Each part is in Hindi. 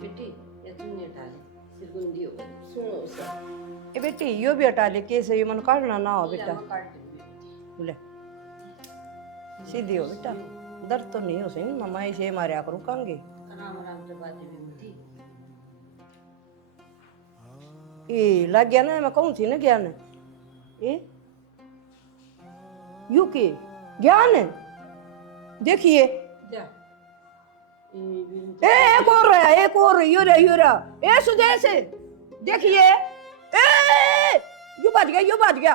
बेटी ये चुन्नी हटा ले, सिरगुंदी हो गई। सुनो उसे। ए बेटी यो भी हटा ले, कैसे ये मन काटना ना हो बेटा। मैं काट दूंगी। ले सीधी हो बेटा, दर्द तो नहीं हो सही मम्मा, इसे मारे करूँ कांगे। आराम आराम से बातें भी बेटी। ए लग गया ना, मैं कहूँ थी ना ज्ञान ए यू के ज्ञान देखिए जा। एक और रहा, एक और यो रहा ए सुदेश देखिए ए यू बच गया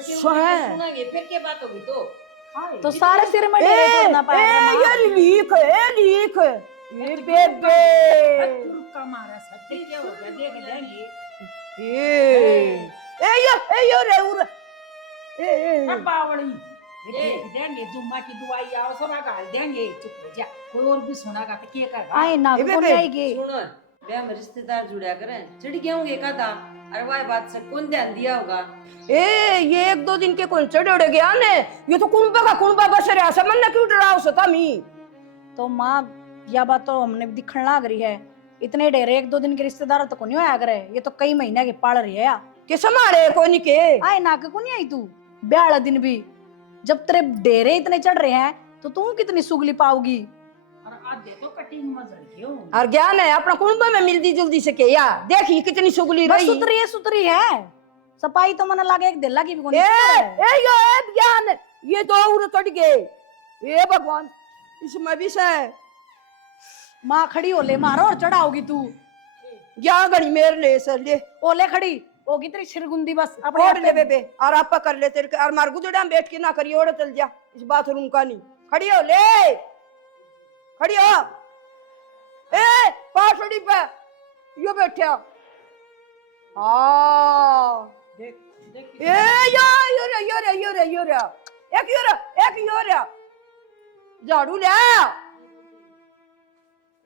सुनेंगे फिर क्या बात होगी तो सारे सिर में डेरे तोड़ना पाएगा ये लीक ये बेबे का मारा सब क्या हो गया देख लेंगे यो रे उर ए बावड़ी देख देंगे जुम्मा की दुआई आओ सब गाल देंगे चुप हो जा कोई और भी सुनागा तो क्या करेगा आए ना कौन आएगी सुनो वे हम रिश्तेदार जुड़ा करें चिढ़ गया होंगे कदा अरे वाह बात से कौन ध्यान दिया होगा ये एक दो दिन के कौन चढ़े गया ने ये तो कुंबा बस रहा समझ ना क्यों डराओ सता मी तो माँ यह बात तो हमने दिखने लग रही है इतने डेरे एक दो दिन के रिश्तेदार तो नहीं आया करे ये तो कई महीने के पाल रही है या के समारे कोई नहीं के आए ना के नहीं आई तू ब्याह वाला दिन भी जब तेरे डेरे इतने चढ़ रहे हैं तो तू कितनी सुगली पाओगी और आज दे तो कटिंग मजल क्यों और ज्ञान है अपना कुंबा में मिलती जुलती से के या देखी कितनी सुगली बस रही सुतरी है सफाई तो मन लागे एक दिल की भी कोनी ज्ञान ये तो और चढ़ गए ये भगवान इसमें भी से माँ खड़ी हो ले मारो और चढ़ाओगी तू क्या गणी मेरे ले सर ले ओले खड़ी होगी तेरी सिरगुंदी बस अपने ओढ़ आप ले पे। बेबे और आप कर ले तेरे और मार गुजड़ा में बैठ के ना करिए ओढ़ चल जा इस बाथरूम का नहीं खड़ी हो ले खड़ी हो ए पासड़ी पे यो बैठा हाँ देख ए यो रे एक यो रे झाड़ू ले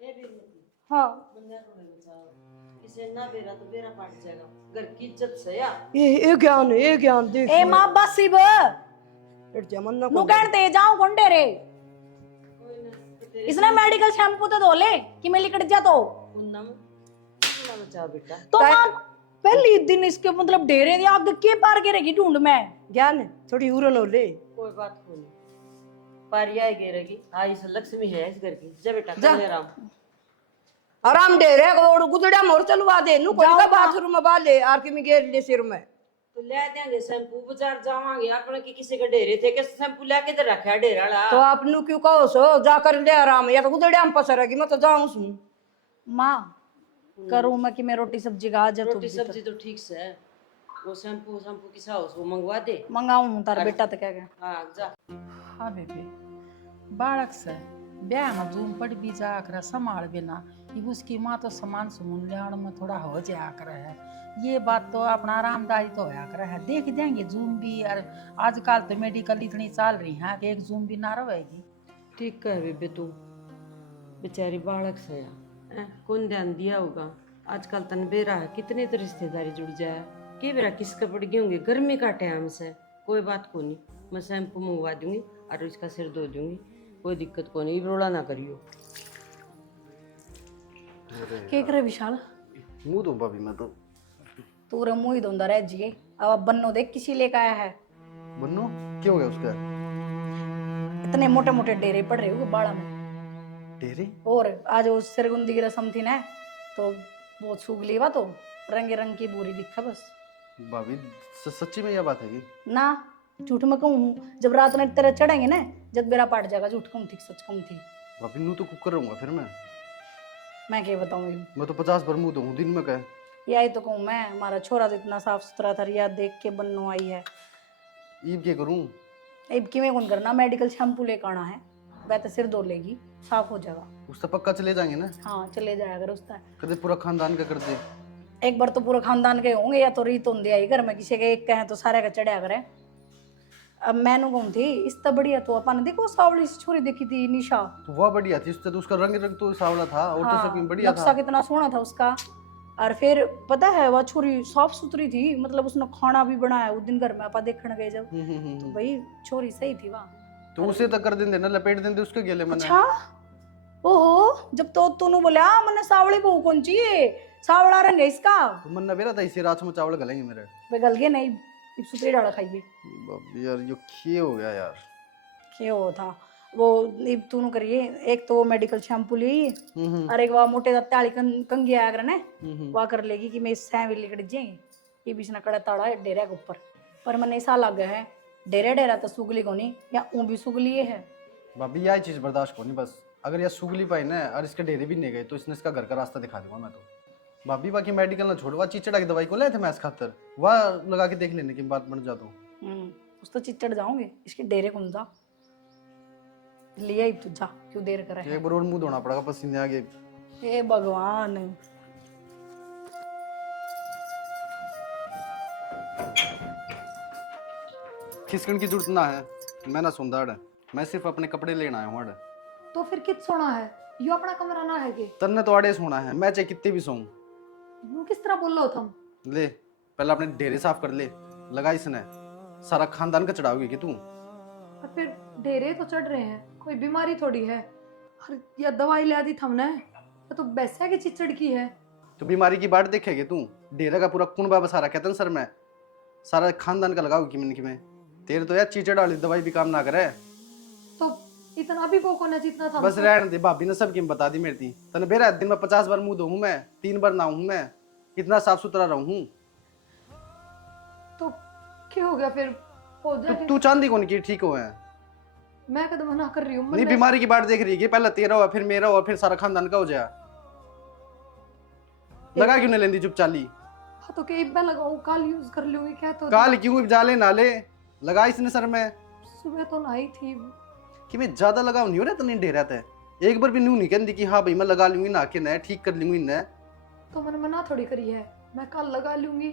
ये भी नहीं हाँ बंदा को नहीं बचाओ इसे ना बेरा तो बेरा पाट जाएगा घर की इज्जत से या ये ज्ञान देख ए माँ बस इब बैठ जा मन ना नु कहते जाऊं गोंडे रे कोई ना तो तेरे इसने मेडिकल शैम्पू तो धो ले कि मैं लिकट जा तो गुन्ना ना बचाओ बेटा तो माँ पहली दिन इसके मतलब डेरे दे आग के पार के रहेगी ढूंढ में ज्ञान थोड़ी उरन हो ले कोई बात को नहीं पारिया गिरेगी हाँ इस लक्ष्मी है इस घर की जा बेटा जा। कर ले राम आराम दे रे और गुजड़ा मोर चलवा दे नु कोई का बाथरूम में बाले आर के में गेर ले सिर में तो ले देंगे शैम्पू बाजार जावांगे अपने की किसी के डेरे थे के शैम्पू लेके तो रखा डेरा ला तो आप नु क्यों कहो सो जाकर ले आराम या तो गुजड़ा में पसरेगी मैं तो जाऊं सु माँ करूँ मैं कि मैं रोटी सब्जी का आज रोटी सब्जी तो ठीक से है वो शैम्पू शैम्पू किसा हो वो मंगवा दे मंगाऊं तार बेटा तो क्या हाँ जा हाँ बेबे बालक से ब्याह में जूम पड़ भी जा कर संभाल बिना ये उसकी माँ तो सामान सुमन लियाण में थोड़ा हो जाया कर है ये बात तो अपना आरामदायी तो होया कर है देख देंगे जूम भी और आजकल तो मेडिकल इतनी चल रही है कि एक जूम भी ना रहेगी ठीक है बेबे तू बेचारी बालक से या कौन ध्यान दिया होगा आजकल तन बेरा है कितने तो रिश्तेदारी जुड़ जाए के बेरा किसके पड़ गए होंगे गर्मी का टाइम से कोई बात को नहीं मैं शैम्पू मंगवा दूंगी और इसका सिर धो दूंगी कोई दिक्कत को नहीं रोड़ा ना करियो क्या करे विशाल मुंह दूं भाभी मैं तो तू रे मुंह ही धोंदा रह जी अब बन्नो देख किसी लेके आया है बन्नू क्या हो गया उसका इतने मोटे मोटे डेरे पड़ रहे हो बाड़ा में डेरे और आज वो सिरगुंदी की रस्म थी ना तो बहुत सूग ली वा तो रंगे रंग की पूरी दिखा बस भाभी सच्ची में यह बात है कि ना झूठ में कहूँ जब रात में तेरा चढ़ेंगे ना जब बेरा पाट जाएगा झूठ कहूँ थी सच कहूँ थी भाभी नू तो कुकर रहूंगा फिर मैं क्या बताऊँ मैं तो 50 बार मुंह दूं दिन में कहे यही तो कहूँ मैं हमारा छोरा तो इतना साफ सुथरा था याद देख के बन्नो आई है ईब क्या करूं अब कि मैं कौन करना मेडिकल शैम्पू लेकर आना है वह तो सिर धो लेगी साफ हो जाएगा उससे पक्का चले जाएंगे ना हाँ चले जाया अगर उसका कदे पूरा खानदान का कर दे एक बार तो पूरा खानदान के होंगे या तो रीत होंगे आई घर में किसी के एक कहें तो सारे का चढ़िया करे अब मैनू कहूँ थी इस तो बढ़िया तो अपन देखो सावली सी छोरी देखी थी निशा तो वह बढ़िया थी उससे तो उसका रंग तो सावला था और तो सब बढ़िया नक्शा था कितना सोना था उसका और फिर पता है वह छोरी साफ सुथरी थी मतलब उसने खाना भी बनाया उस दिन घर में आप देखने गए जब तो भाई छोरी सही थी वहाँ तो उसे तो कर देंगे ना लपेट देंगे उसके गेले में अच्छा ओहो, जब तो तूने बोला मैंने सावली बहू कौन चाहिए, सावला रंग है इसका। तो मन ना बेरा था इसी रात में चावल गलेंगे मेरे। वे गल गए नहीं, इस सुपे डाला खाइए। बाबी यार यो क्या हो गया यार। क्या हो था वो, इब तूने करिए, एक तो मेडिकल शैम्पू ली हम्म और एक वो मोटे ताली कंगी आया करने हम्म वह कर लेगी कि मैं सैं लिकड़ जाएंगे। ये बीच ना कड़ा ताड़ा है डेरे के ऊपर, पर मैंने ऐसा लग गया है डेरे डेरा तो सुगली को नहीं, या ऊँ भी सुगली है। भाभी यह चीज बर्दाश्त को नहीं बस। अगर यह सुगली पाई ना और इसके डेरे भी नहीं गए तो इसने इसका घर का रास्ता दिखा दूंगा मैं तो। भाभी बाकी मेडिकल ना छोड़, वह चिचड़ा की दवाई को लाए थे मैं इस खातर, वह लगा के देख लेने की बात बन जाता हूँ। उस तो चिच्चड़ जाओगे इसके डेरे कौन जा लिया ही तुझा, क्यों देर करे है? एक बार और मुंह धोना पड़ेगा पसीने आगे। हे भगवान, खिसकन की जरूरत ना है, मैं ना सुंदर है, मैं सिर्फ अपने कपड़े लेना आया हूँ। तो फिर कित सोना है, यो अपना कमरा ना है के? तन्ने तो आड़े सोना है, मैं चाहे कितने भी सोऊं। यूं किस तरह बोल लो तुम? ले पहले अपने ढेरे साफ कर ले, लगा इसने सारा खानदान का चढ़ाओगे कि तू। और फिर ढेरे तो चढ़ रहे हैं, कोई बीमारी थोड़ी है। और या दवाई ले दी हमने, या तो बैसा की चिचड़ की है। तो बीमारी की बाट देखेगी तू, ढेरे का पूरा कुनबा बसारा कहते हैं सर मैं, सारा खानदान का लगाओ कि में तेरे तो यार चीचड़ वाली दवाई भी काम ना करे। तो इतना भी वो कोना जितना था। बस रहने दे, भाभी ने सब कीमत बता दी मेरी थी। तने बेरा दिन में 50 बार मुंह धोऊं मैं, 3 बार नहाऊं मैं, इतना साफ सुथरा रहूं। तो क्या हो गया फिर? हो जाए। तू चांदी कौन की ठीक हो है? मैं कदम मना कर रही हूँ। नहीं बीमारी की बाट देख रही है, पहले तेरा हुआ फिर मेरा हुआ फिर सारा खानदान का हो जाए। लगा क्यों नहीं लेंदी चुप चाली? हाँ तो क्या मैं लगाऊं, काल यूज कर लूंगी क्या? तो काल क्यों जाले नाले लगा इसने सर में सुबह तो नहाई थी। कि मैं ज्यादा लगाव नहीं हो रहा, तो नहीं ढेरा था एक बार भी न्यू नहीं कहती कि हाँ भाई मैं लगा लूंगी ना के न ठीक कर लूंगी न। तो मैंने मना थोड़ी करी है, मैं कल लगा लूंगी।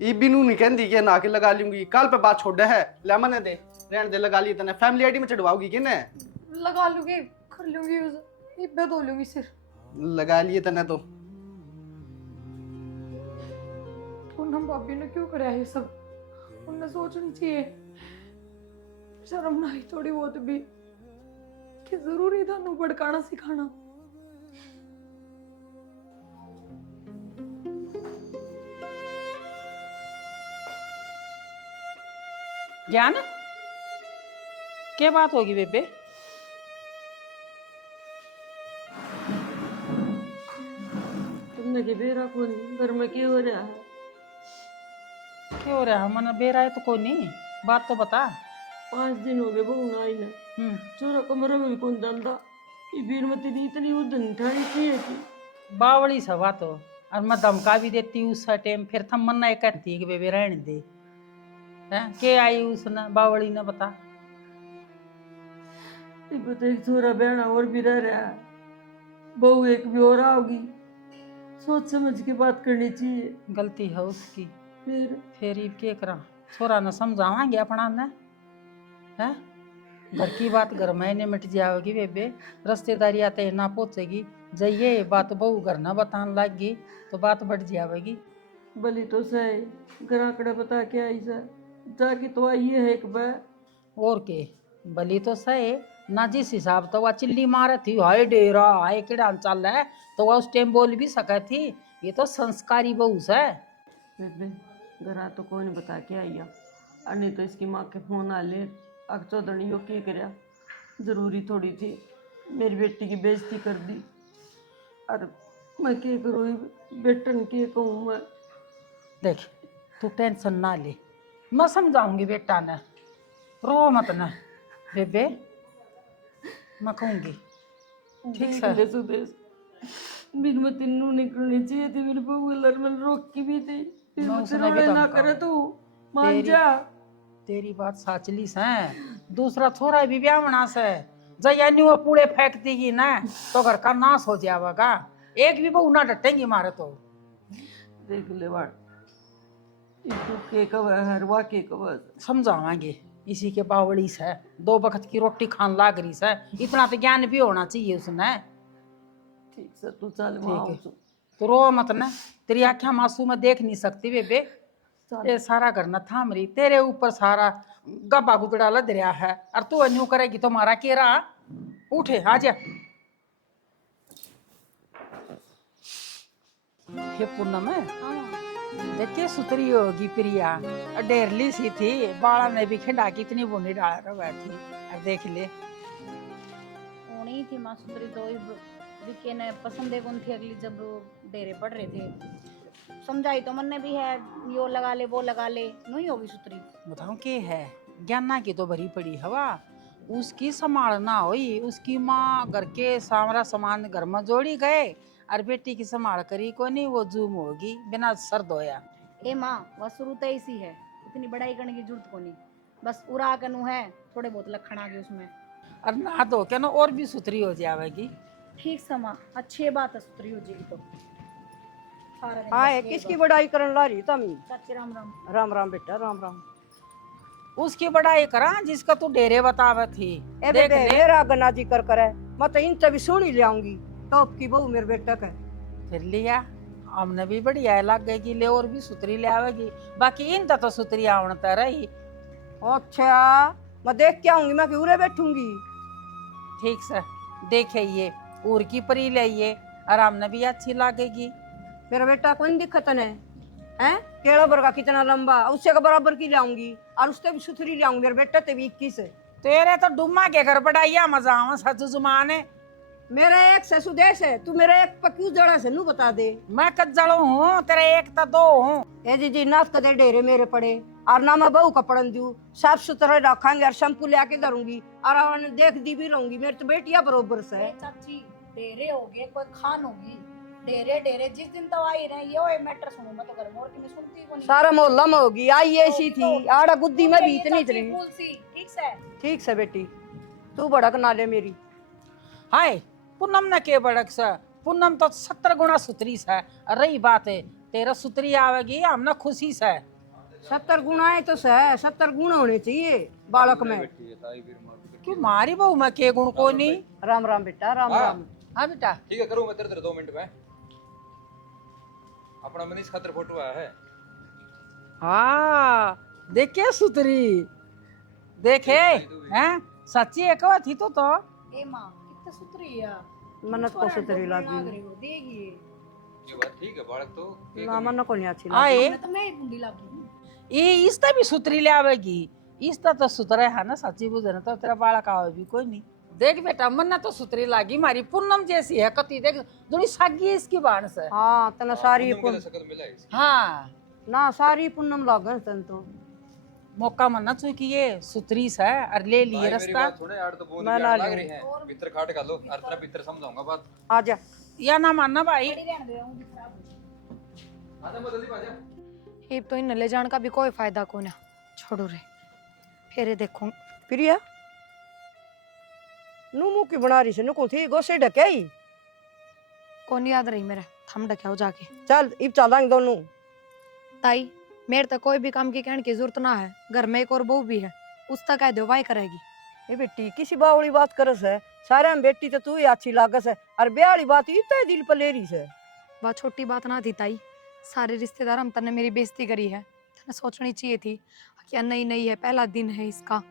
ये भी न्यू नहीं कहती कि ना के लगा लूंगी, कल पे बात छोड़ है लेमन दे रहने दे लगा ली तने फैमिली आईडी में चढ़वाओगी कि न? लगा लूंगी, कर लूंगी यूज, ये धो लूंगी सिर। लगा लिए तने तो पूनम भाभी ने क्यों कराया ये सब? उन्हें सोचनी चाहिए, शर्म ना आई थोड़ी बहुत भी कि जरूरी था नू भड़काना सिखाना। ज्ञान क्या बात होगी बेबे? तुमने के बेरा कौन घर में क्या हो रहा है? क्या हो रहा है? मन बेरा है तो कोई नहीं, बात तो बता। 5 दिन हो गए बहू ना आई ना, चोरा कमरे में भी कौन डालता। ये बीरमती ने इतनी उधन ठानी चाहिए कि बावली सवा तो, और मैं धमका भी देती हूँ उस टाइम, फिर थम मन्ना एक कहती है कि बेबे रहने दे। हैं के आई उसने बावली ने बता? ये पता एक छोरा बहना और भी रह रहा है, बहू एक भी और आओगी। सोच समझ के बात करनी चाहिए। गलती है उसकी, फिर ये क्या करा? छोरा न समझावांगे अपना ने, हैं? घर की बात घर महीने मिट जाएगी बेबे, रिश्तेदारी आते ना पहुंचेगी। जाइए बात बहू घर ना बताने लग गई तो बात बढ़ जाएगी। बली तो सही गराकड़ा बता के आई सर, जाके तो आई है एक बार। और के बली तो सही ना, जिस हिसाब तो वह चिल्ली मारे थी हाय डेरा हाय किड़ा चल है, तो वह उस टाइम बोल भी सका थी। ये तो संस्कारी बहू है। बेबे घरा तो कोई नहीं बता के आई और नहीं तो इसकी माँ के फोन आ ले अग चौधरी यो क्या करया, जरूरी थोड़ी थी मेरी बेटी की बेइज्जती कर दी। और मैं क्या करूँ, बेटन के कहूँ मैं। देख तू टेंशन ना ले, मैं समझाऊंगी बेटा ने, रो मत ना बेबे, मैं कहूँगी ठीक है। सुदेश बीरमती नू निकलनी चाहिए थी, मेरी बहू लर में रोक की भी थी। उसने भी ना धमका। करे तू मान जा। तेरी बात साचली से, दूसरा छोरा भी ब्याह बना से जयानी वो पूरे फेंक देगी ना तो घर का नाश हो जाएगा। एक भी बहू ना डटेंगी मारे तो। देख ले वाट तू के कब हर वा के कब समझावांगे, इसी के बावड़ी से 2 वक्त की रोटी खान लाग रही से, इतना तो ज्ञान भी होना चाहिए उसने। ठीक से तू चल ठीक वहाँ है, आऊँ। तो रो मत ना, तेरी आँखें मासूम में देख नहीं सकती बेबे। ये सारा घर न थाम रही, तेरे ऊपर सारा गब्बा गुदड़ा लद रहा है, और तू अन्यू करेगी तो मारा केरा। उठे आजा हे पूनम है देखिए सुतरी होगी प्रिया, डेरली सी थी, बाड़ा ने भी खिंडा कितनी बूंदी डाल रहा थी। अब देख ले होनी थी माँ सुतरी तो विके ने पसंदे कौन थी अगली जब डेरे पड़ रहे थे। समझाई तो मन ने भी है, यो लगा ले वो लगा ले, नहीं होगी सुतरी। बताऊं के है ज्ञाना की तो भरी पड़ी हवा, उसकी संभालना हुई, उसकी माँ घर के सामरा सामान घर में जोड़ी गए और बेटी की संभाल करी को नहीं, वो जूम होगी बिना सर धोया। ए माँ वह शुरू तो ऐसी है, इतनी बड़ाई करने की जरूरत को नहीं, बस उड़ा कनु है, थोड़े बहुत लखन आ गए उसमें। और ना धो के ना और भी सुथरी हो जाएगी। ठीक समा अच्छी बात है, सुतरी हो जाएगी तो सारा दिन हाँ बस किसकी यही बड़ाई करन ला रही तमी? बात। चाची राम राम। राम राम बेटा राम राम। उसकी बड़ाई करा जिसका तू डेरे बतावे थी। ए देख बेटे ले मेरा गना जी कर करे, मैं तो इन तभी सुनी ले आऊंगी टॉप की बहू मेरे बेटा का। फिर लिया, हमने भी बढ़िया लग गई कि ले और भी सुतरी ले आवेगी, बाकी इन तो सुतरी आवणता रही। अच्छा मैं देख के आऊंगी, मैं क्यों रे बैठूंगी? ठीक से देखे ये उर की परी ले ये आराम ने भी अच्छी लगेगी। मेरा बेटा कोई दिक्कत है हैं? केड़ा बरगा कितना लंबा, उससे का बराबर की लाऊंगी और उससे भी सुथरी लाऊंगी। मेरे बेटा ते भी 21 है। तेरे तो डुम्मा के घर पढ़ाइया मजा आवा सच जुमाने। मेरा एक से सुदेश है, तू मेरा एक पर क्यों जड़ा से नू बता दे। मैं कज्जड़ो हूँ, तेरे एक तो दो हूँ। ए जी नाथ कदे डेरे मेरे पड़े और ना मैं बहू कपड़न दू, साफ सुथरा रखांगे और शैम्पू लेके करूंगी और देख दी भी रहूंगी। मेरी तो बेटिया बरोबर से है। चाची डेरे हो गए, कोई खान होगी, डेरे डेरे जिस दिन तो आई रहे ये मैटर सुनो, मैं तो घर में और की मैं सुनती को नहीं। सारा मोहल्ला में होगी, आई ऐसी थी आड़ा गुद्दी में भी इतनी इतनी। ठीक से ठीक से बेटी तू भड़क ना ले मेरी। हाय पूनम ने के बड़क से, पूनम तो 70 गुना सुतरी से। रही बात है तेरा सुतरी आवेगी हमने खुशी से। 70 गुण आए तो सह 70 गुण होने चाहिए बालक में। क्यों मारी बहू में के गुण को नहीं। राम राम बेटा राम राम। हाँ बेटा ठीक है करूँ मैं तेरे 2 मिनट में। अपना मनीष खातर फोटो आया है। हाँ देखे सुतरी देखे हैं सच्ची एक बार थी तो ए माँ कितना सुतरी है, मन्नत को सुतरी लाग लागी रही हो देगी ये बात ठीक है बालक तो ना मन्नत को नहीं अच्छी लागी। आए मैं तो मैं ही बूंदी लागी। ये इसता भी सुतरी ले आवेगी, इसता तो सुतरा है ना सच्ची बुझे ना तो तेरा बालक आवे भी कोई नहीं। देख बेटा मन्ना तो सुतरी लागी मारी पूनम जैसी है कति देख दोनों सागी है इसकी बाण से। हाँ तना सारी पूनम के शकल मिला है इसकी। हाँ ना सारी पुन्नम लागन तन तो। मौका मन्ना चुकी ये सुतरी से और ले लिए भाई मेरी रास्ता। बात सुने यार, तो बूंद मैं भी ना लग लूं। रही है। भीतर खाट का लो और तेरा भीतर समझाऊंगा बात। आजा या ना मानना भाई। रहने दे रहूंगी खराब हो जाएगी। आजा मैं जल्दी आजा। ये तो इन ले जाने का भी कोई फायदा को ना, छोड़ो रे फिर देखूं। प्रिया नू मुंह की बना रही से नु को थी गोसे ढके ही। कौन याद रही मेरे थम डक्या जाके। चल इब चलांगे दोनों। ताई मेरे तो कोई भी काम की कहने की जरूरत ना है, घर में एक और बहू भी है, उसका कह दो वाई करेगी। ये बेटी किसी बावली बात करस है, सारे में बेटी तो तू ही अच्छी लागस है और ब्याह वाली बात इतना दिल पर ले रही से। वह छोटी बात ना थी ताई, सारे रिश्तेदार हम तने मेरी बेइज्जती करी है, तने सोचनी चाहिए थी कि नहीं नहीं है पहला दिन है इसका,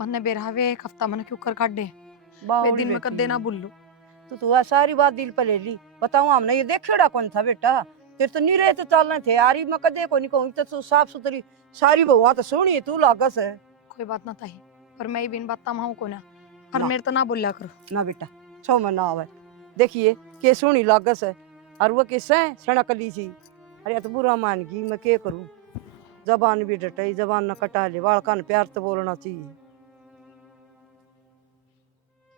मन्ने बेरहावे एक हफ्ता मन क्यों कर काट दे, वे दिन में कदे ना भूल लूं। तो वह सारी बात दिल पर ले ली। बताऊं हमने ये देखेड़ा कौन था बेटा, तेरे तो निरे तो चलने थे यारी मैं कदे को नहीं कहूँ तो तू साफ सुथरी सारी बहुआ तो सोनी है तू लागस है। कोई बात ना ताई, पर मैं भी इन बात तमाम को ना और ना। मेरे तो ना बोलिया करो। ना बेटा छो में ना आवे, देखिए के सोनी लागस है और वो किस है सड़कली सी। अरे तो बुरा मान गई मैं के करूं, जबान भी डटाई जबान न कटा ले, बालकान प्यार तो बोलना चाहिए।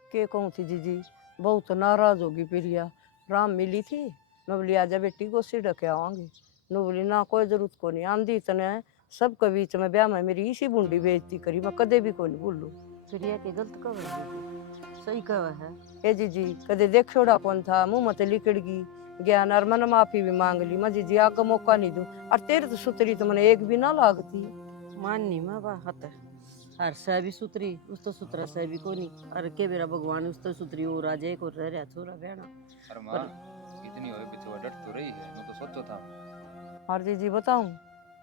के कहूँ थी जीजी बहुत नाराज होगी प्रिया, राम मिली थी नबली आजा बेटी को सिर ढके आवांगे। नबली ना कोई जरूरत को नहीं आंधी तने सबके बीच में ब्याह में मेरी इसी बूंदी बेइज्जती करी, मैं कदे भी को नहीं बोलू। प्रिया के गलत कब है, सही कब है। ए जीजी कदे देखोड़ा कौन था, मुंह मत लिकड़ गई ज्ञान और मन माफी भी मांग ली। मैं जीजी आग मौका नहीं दूं और तेरे तो सुतरी तो मैंने एक भी ना लागती। माननी माँ बात है, हर सह भी सुतरी उस तो सुतरा सह भी को नहीं। अरे के मेरा भगवान उस तो सुतरी और राजे को रह रहा छोरा बहना। अरे माँ इतनी होए पीछे डट तो रही है, मैं तो सोचो था। और जीजी बताऊं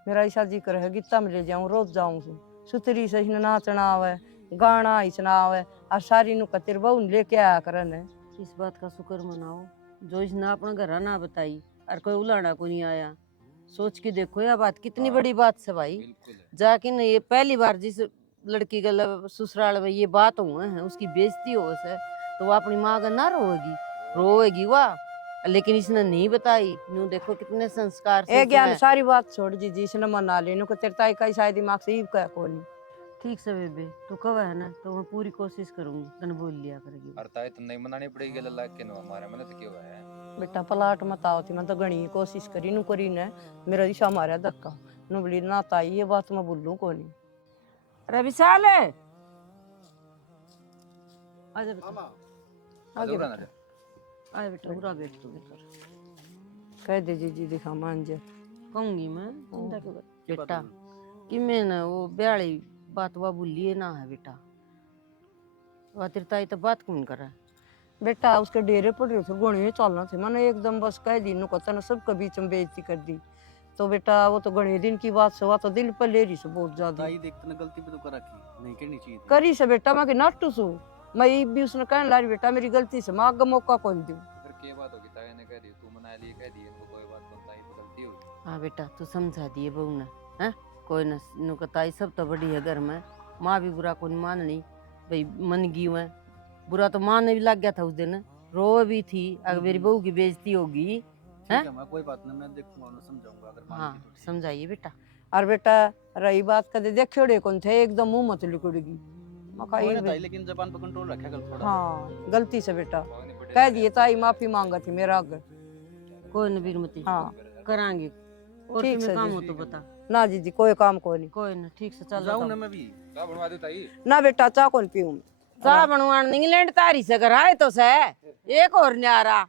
मेरा ऐसा जी कर है गीता में ले जाऊं रोज जाऊं सुतरी से ही नाचना आवे गाना इसना आवे और सारी नु कतिर बहु लेके आया करन है। इस बात का शुक्र मनाओ जो इसने अपना घर ना बताई और कोई उलाना को नहीं आया। सोच के देखो यह बात कितनी बड़ी बात है भाई। बिल्कुल है। जाके न ये पहली बार जिस लड़की का ससुराल में ये बात हुआ है उसकी बेइज्जती हो से तो वो अपनी माँ का ना रोएगी वाह, लेकिन इसने नहीं बताई। न्यू देखो कितने संस्कार से ए ज्ञान इसने- सारी बात छोड़ जी जिसने मना लेने को तेरे ताई का शायद दिमाग से ही का कोनी। ठीक से बेबे तू कब है ना तो मैं पूरी कोशिश करूंगी, तन बोल लिया करेगी। और ताई तो नहीं मनानी पड़ेगी लल्ला के नो हमारे मन तो क्यों है। बेटा पलाट मत आओ थी मैं तो घनी कोशिश करी नु करी ने मेरा दिशा मारा धक्का नु बोली ना ताई ये बात मैं बोलूं कोनी। अरे विशाल है आजा बेटा, आगे ना रे। आजा बेटा पूरा बैठ तू बेटा। कह दे जी दिखा मान जे कहूंगी मैं चिंता क्यों कर बेटा कि मैं ना वो ब्याली बात वा भूलिए ना है बेटा। वा तेरी ताई तो बात कौन कर रहा है। बेटा उसके डेरे पड़ रहे थे गणे चलना थे मैंने एकदम बस कह दी नु कहता ना सबके बीच में बेइज्जती कर दी तो बेटा वो तो गणे दिन की बात से हुआ तो दिल पर ले रही से बहुत ज्यादा ताई देखते ना गलती पे तो कर रखी नहीं करनी चाहिए थी। करी से बेटा मैं कि नाटू सू मैं ये भी उसने कहने ला रही बेटा मेरी गलती से मैं आगे मौका कौन दूं। फिर क्या बात होगी ताई ने कह दी तू मना लिए कह दी इनको कोई बात नहीं, ताई तो गलती होगी। हाँ बेटा तू समझा दिए बहू ने हैं कोई ना नु का ताई सब तो बड़ी है घर में। माँ भी बुरा कौन माननी भाई मन गई मैं बुरा तो माँ ने भी लग गया था उस दिन रो भी थी अगर मेरी बहू की बेइज्जती होगी। ठीक है मैं कोई बात नहीं मैं देखूंगा उन्हें समझाऊंगा अगर हाँ मानेगी तो ठीक। समझाइए बेटा। और बेटा रही बात कदे देखियोड़े कौन थे एकदम मुंह मत लिकुड़गी मका कोई ये ना ताई लेकिन जबान पर कंट्रोल रखा कर थोड़ा। हाँ गलती से बेटा मांगनी पड़ेगी। कह दिए ताई माफी मांगा थी मेरा आगे। कोई न बीरमती हाँ करांगे और ठीक तुम्हें से काम जी, हो तो बता। ना जी कोई काम को नहीं कोई ना ठीक से चल जाऊं ना मैं भी। क्या बनवा दे ताई। ना बेटा चाह कौन पीऊं चाह बनवान इंग्लैंड तारी से कर आए तो से एक और न्यारा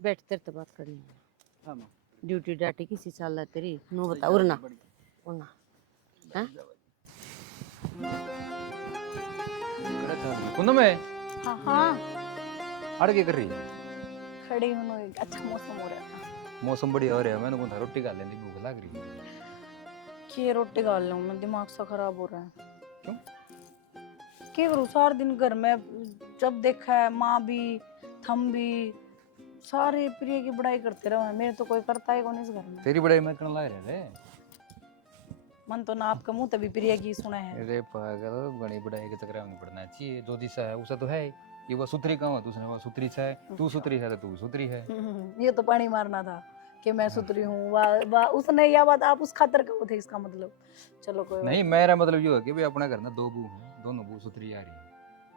बैठ तेरे तो बात करनी है। हाँ मां ड्यूटी डाटी किसी साल है तेरी नो बता उड़ना उड़ना हैं कुंदम है हाँ हाँ अड़ के कर रही है। खड़ी हूँ एक अच्छा मौसम हो रहा था। मौसम बढ़िया हो रहा है मैंने कहा रोटी खा लेनी भूख लग रही है। कि रोटी खा लूँ मैं दिमाग सा खराब हो रहा है। क्यों? क्या करूँ सारा दिन घर में जब देखा है माँ भी थम भी सारे प्रिय की बड़ाई करते रहो मेरे तो कोई करता है कौन इस घर में। तेरी बड़ाई मैं करने ला रहे मन तो ना आपका मुंह तभी प्रिय की सुना है। अरे पागल बड़ी बड़ाई के चक्कर में नहीं पड़ना चाहिए। जो दिशा है उसे तो है ही। ये वो सुथरी कहाँ है दूसरे वो सुथरी सा है तू सुथरी है तो तू सुथरी है। ये तो पानी मारना था कि मैं सुतरी हूँ वाह उसने यह बात आप उस खातर कहो थे इसका मतलब। चलो कोई नहीं मेरा मतलब ये है कि भाई अपना घर ना दो बू हैं दोनों बू सुथरी आ रही है।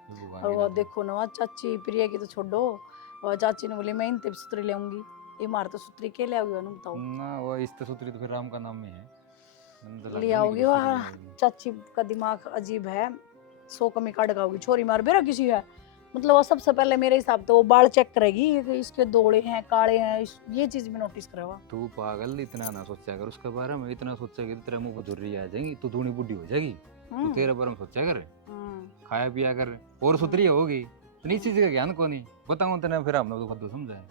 ये भगवान और की वो नाम है। देखो ना वहाँ चाची प्रिया की तो छोड़ो और चाची ने बोली मैं इन भी सुतरी ले आऊंगी ये मार तो सुतरी के ले आओगी बताओ ना वो इस तो सुथरी तो फिर राम का नाम में है। मैंने तो ले लगा आओगी कि वहाँ सुथरी आएगी। चाची का दिमाग अजीब है 100 कमी काट गाओगी छोरी मार बेरा किसी है मतलब वो सबसे पहले मेरे हिसाब से वो बाल चेक करेगी कि इसके दोड़े हैं काले हैं ये चीज भी नोटिस करेगा। तू पागल इतना ना सोचा कर उसके बारे में। इतना सोचा कि तेरे मुंह पर झुर्री आ जाएगी तू थोड़ी बुढ़ी हो जाएगी। तू तेरे बारे में सोचा कर खाया पिया कर और सुथरी होगी तो इस चीज का ज्ञान को नहीं बताऊं तेने फिर हमने तो खुद समझा है।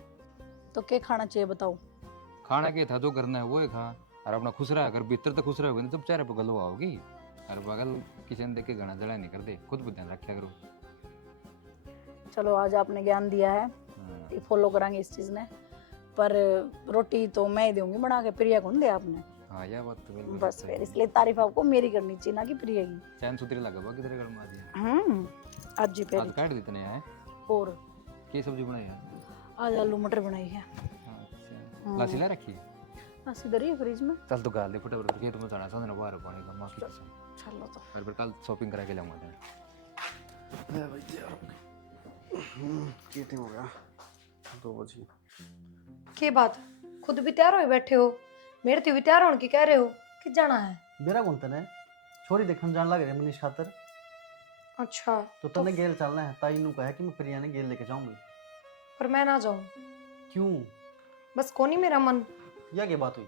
तो क्या खाना चाहिए बताओ। खाना क्या था जो करना है वो ही खा और अपना खुश रहा अगर भीतर तो खुश रहोगे तो चेहरे पर गलो आओगी। और बगल किचन देख के घना जड़ा नहीं कर दे खुद भी ध्यान रखा करो। चलो आज आपने ज्ञान दिया है हाँ। ये फॉलो करांगे इस चीज ने पर रोटी तो मैं ही दूंगी बना के प्रिया को नहीं दे आपने। हाँ यह बात तो बिल्कुल बस सही फिर है। इसलिए तारीफ आपको मेरी करनी चाहिए ना कि प्रिया की। चैन सुथरी लगा बाकी तेरे घर में आ दिया। आज जी आज पहले काट देते हैं और की सब्जी बनाई है। आज आलू मटर बनाई है। अच्छा लासी ला रखी है। बस इधर ही फ्रिज में। चल तो गाल दे फटाफट खेत में जाना समझना बाहर पानी का मां की कसम। चलो तो और फिर कल शॉपिंग करा के लाऊंगा तेरे। है भाई तैयार कितने हो गया 2 बजे। के बात खुद भी तैयार हो बैठे हो मेरे तो भी तैयार होने की कह रहे हो कि जाना है। मेरा कौन तने छोरी देखन जान लग रहे मनीष खातर अच्छा तो तने गेल चलना है ताई नु कहा कि मैं प्रिया ने गेल लेके जाऊंगी। पर मैं ना जाऊं क्यों बस कोनी मेरा मन या क्या बात हुई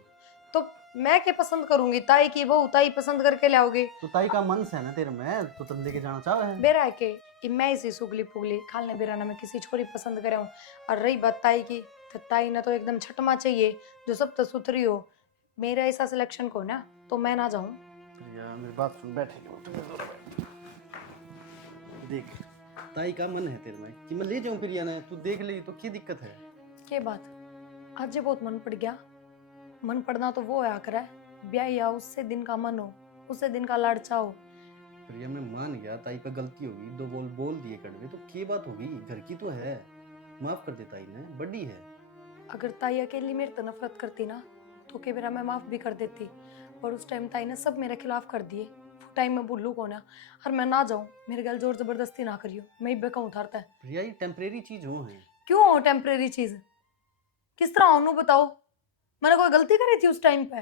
तो मैं क्या पसंद करूंगी ताई की बहू ताई पसंद करके लाओगे तो ताई का मन से है ना तेरे में तो तन लेके जाना चाह रहे हैं। बेरा है के कि मैं इसी सुगली पुगली खालने बेराना में किसी छोरी पसंद करे हूं। और रही बात ताई की तो ताई ने तो एकदम छटमा चाहिए जो सब तो सुथरी हो मेरा ऐसा सिलेक्शन को ना तो मैं ना जाऊं। प्रिया मेरी बात सुन बैठे देख ताई का मन है तेरे में कि मैं ले जाऊं प्रिया ने तू देख ले तो क्या दिक्कत है। के बात आज ये बहुत मन पड़ गया। मन पड़ना तो वो होया करे, ब्याह या उससे दिन का मन हो, उससे दिन का लाड़चा हो। प्रिया मैं मान गया ताई पे गलती होगी, दो बोल बोल दिए कड़वे तो क्या बात होगी, घर की तो है, माफ कर दे ताई ने, बड़ी है। अगर ताई अकेली मेरे तो नफरत करती ना तो के मेरा मैं माफ भी कर देती, पर उस टाइम ताई ने सब मेरे खिलाफ कर दिए। वो टाइम में भूलू कौन है, और मैं ना जाऊं, मेरे गल जोर जबरदस्ती ना करियो, मैं ही बेका उतारता है। प्रिया ये टेम्परेरी चीज हो है। क्यों हो टेम्परेरी चीज? किस तरह हो बताओ? मैंने कोई गलती करी थी उस टाइम पे?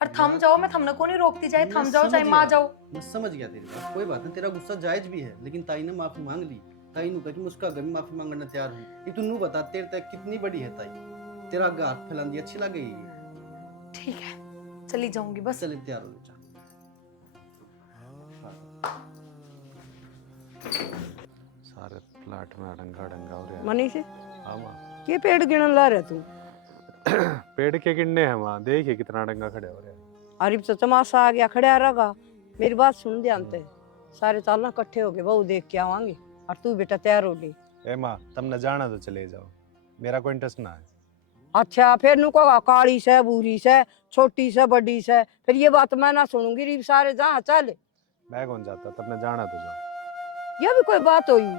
और थम जाओ, मैं थमने को नहीं रोकती, चाहे थम जाओ चाहे मार जाओ। मैं समझ गया तेरी बात, कोई बात नहीं, तेरा गुस्सा जायज भी है, लेकिन ताई ने माफी मांग ली। ताई ने कहा कि मैं उसका घर में माफी मांगना तैयार हूँ। ये तू नू बता, तेरे तक कितनी बड़ी है ताई, तेरा आगे हाथ फैला दी, अच्छी लगेगी? ठीक है, चली जाऊंगी बस। चल तैयार हो जा। सारे प्लाट में डंगा डंगा हो रहा मनीष हाँ माँ के पेड़ गिनन ला रहे तू? पेड़ के गिनने हैं माँ, देखिए कितना डंगा खड़े हो रहे हैं। अरे तो तमाशा आ गया, खड़ा रहेगा। मेरी बात सुन ध्यान से, सारे चालना इकट्ठे हो गए, बहू देख के आवांगे, और तू बेटा तैयार हो ले। ए माँ तुमने जाना तो चले जाओ, मेरा कोई इंटरेस्ट ना है। अच्छा फिर नु को काली से बूढ़ी से छोटी से बड़ी से, फिर ये बात मैं ना सुनूंगी। रीब सारे जहाँ चल, मैं कौन जाता, तुमने जाना तो जाओ। ये भी कोई बात हुई?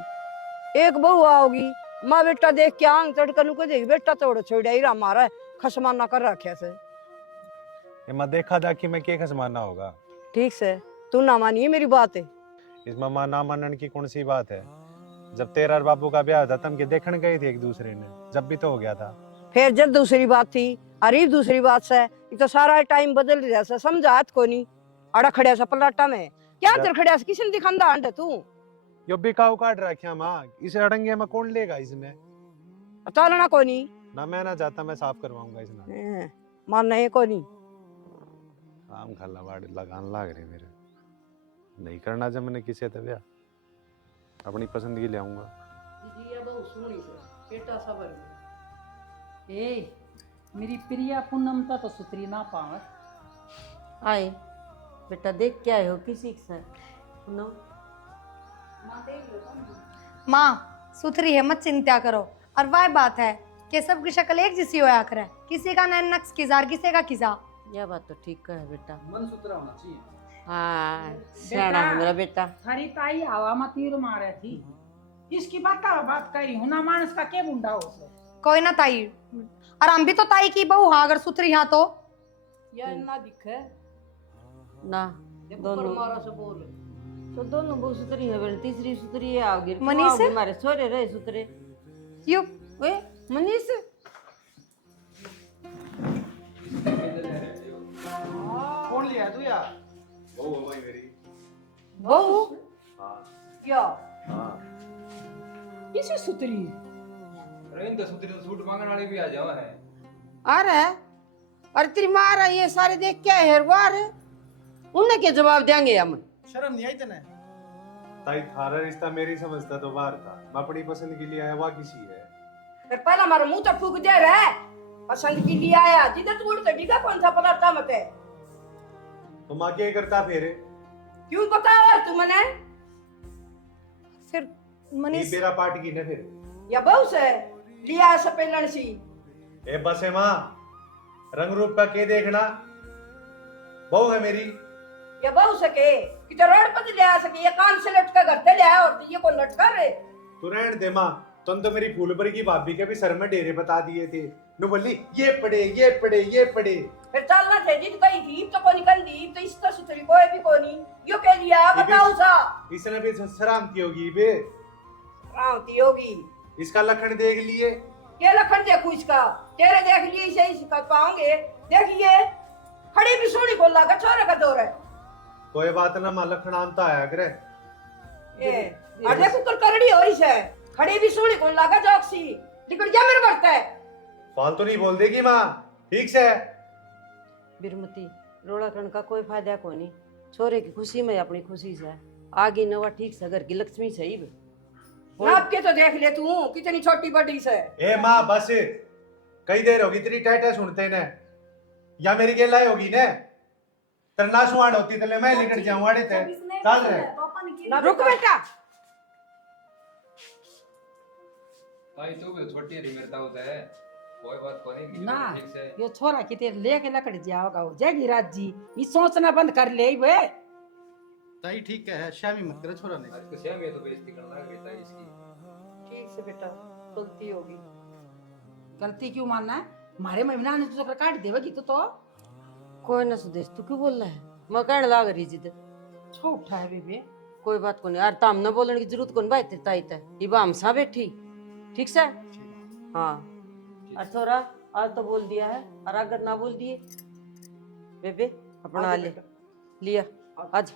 एक बहू आओगी, माँ बेटा देख के आंग तड़कन को देख, बेटा तोड़ छोड़ हीरा मारा खसमाना कर रखे से। ये माँ देखा देखी में क्या खसमाना होगा? ठीक से तू ना मानिए मेरी बात है। इसमें माँ ना मानने की कौन सी बात है? जब तेरा और बाबू का ब्याह था तब के देखने गए थे एक दूसरे ने, जब भी तो हो गया था। फिर जब दूसरी बात थी, अरे दूसरी बात से ये तो सारा टाइम बदल रहा से, समझात को नहीं। अड़ा खड़िया सा पलाटा में क्या तेरे खड़िया से किसने दिखांदा अंडे तू? यो बिकाऊ काट रखा माँ, इसे अड़ंगे में कौन लेगा इसमें? चलना को नहीं ना मैं ना जाता, मैं साफ करवाऊंगा इसमें। मानना है को नहीं। काम खाला वाड़ लगान लाग रहे मेरे, नहीं करना जब मैंने किसी तो ब्याह, अपनी पसंद की ले आऊंगा। ए मेरी प्रिया पूनमता तो सुतरी ना पावत। आए बेटा, देख के आए हो किसी के साथ? सुनो माँ सुथरी है, मत चिंता करो। और वह बात है कि सबकी शक्ल एक जैसी होया करे, किसी का नैन नक्श किजार, किसी का किसा। यह बात तो ठीक है बेटा। मन सुतरा होना चाहिए। हाँ सियाना है मेरा बेटा। थारी ताई हवा में तीर मारे थी, इसकी बात करी हूँ ना, मानस का क्या बुंडा हो सो। कोई ना ताई, और हम भी तो ताई की बहू हाँ, अगर सुथरी हाँ तो यार ना दिखे ना दोनों मारा से बोल। तो दोनों बहुत सुतरी है बेटा, तीसरी सुतरी है आओगी। मनीष है? हमारे सोरे रहे सुतरे। यू वे मनीष कौन लिया तू यार? बहू हो भाई मेरी। बहू क्या इसे सुतरी ट्रेन तो सुतरी सूट मांगने वाले भी आ जाओ है। अरे अरे तेरी माँ रही है, सारे देख क्या है वार, उन्हें क्या जवाब देंगे हम? शर्म नहीं आई तेने? ताई थारा रिश्ता मेरी समझता तो बाहर था, मैं अपनी पसंद के लिए आया, वह किसी है। फिर पहला हमारा मुंह तो फूक दे रहा है, पसंद की लिया आया जिधर तू उड़ते डिगा कौन सा पता मत है। तो माँ क्या करता फिर? क्यों बताओ तू मने? फिर ये मनीष तेरा पार्ट की ने फिर या बहु से लिया सपेलन सी। ए बस है माँ, रंग रूप का के देखना, बहू है मेरी। या बहु सके कि तो रोड पर ले आ सके, ये कान से लटका करते ले आ, और ये को लटका रे। तू रहने दे माँ, तुम तो मेरी फूलबरी की भाभी के भी सर में डेरे बता दिए थे, नु बोली ये पड़े ये पड़े ये पड़े। फिर चलना थे जित गई थी तो को निकल दी, तो इस तो सुतरी कोई भी को नहीं यो कह लिया बताओ सा। इसने भी शरामती होगी बे, रावती होगी। इसका लखन देख लिए। ये लखन देखू इसका, तेरे देख लिए इसे इसका पाओगे। देखिए खड़ी भी सोनी को लगा, छोरे का दौर है। कोई बात ना माँ, लखन आमता आया करे। ये और देखो कर करड़ी हो इसे, खड़ी भी सोनी को लगा जॉक्सी निकल जा मेरे बढ़ता है। फालतू नहीं बोल देगी माँ, ठीक से? बिरमती रोड़ा करने का कोई फायदा को नहीं, छोरे की खुशी में अपनी खुशी से आगे नवा ठीक से घर की लक्ष्मी सही बे। नाप के तो देख ले तू कितनी छोटी बड़ी से। ए माँ बस, कई देर होगी तेरी टैटे सुनते ने, या मेरी गेलाई होगी ने, तरना सुहान होती तो ले मैं निकल जाऊं आड़े ते चल रे। रुक बेटा, ताई तू भी छोटी रही मेरे ताऊ से। कोई बात को नहीं ना ठीक से यो छोरा किते लेके लकड़ जाओगा हो जाएगी राजी ये सोचना बंद कर ले वे ताई ठीक है शामी मत करे छोरा ने आज को श्याम ये तो बेइज्जती करना है बेटा इसकी। ठीक से बेटा गलती होगी। गलती क्यों मानना है मारे महिना ने तो काट देवेगी तो कोई ना सुदेश तू क्यों बोल रहा है? मैं कहने लाग रही जिद छोटा है बेबे कोई बात को नहीं यार ताम न बोलने की जरूरत कौन भाई तेरे ताई तक ये बाम सा बैठी ठीक से हाँ और छोरा आज तो बोल दिया है और अगर ना बोल दिए बेबे अपना ले लिया आज